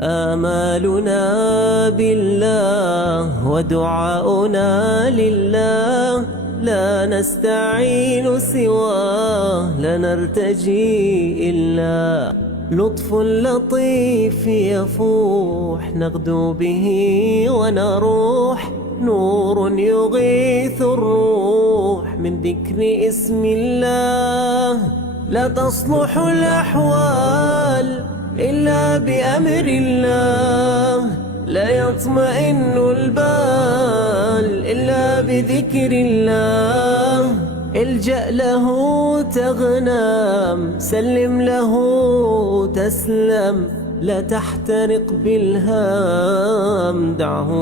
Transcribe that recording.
آمالنا بالله ودعاؤنا لله، لا نستعين سواه، لا نرتجي إلا لطف لطيف يفوح نغدو به ونروح، نور يغيث الروح من ذكر اسم الله. لا تصلح الأحوال إلا بأمر الله، لا يطمئن البال إلا بذكر الله. الجأ له تغنم، سلم له تسلم، لا تحترق بالهام، دعه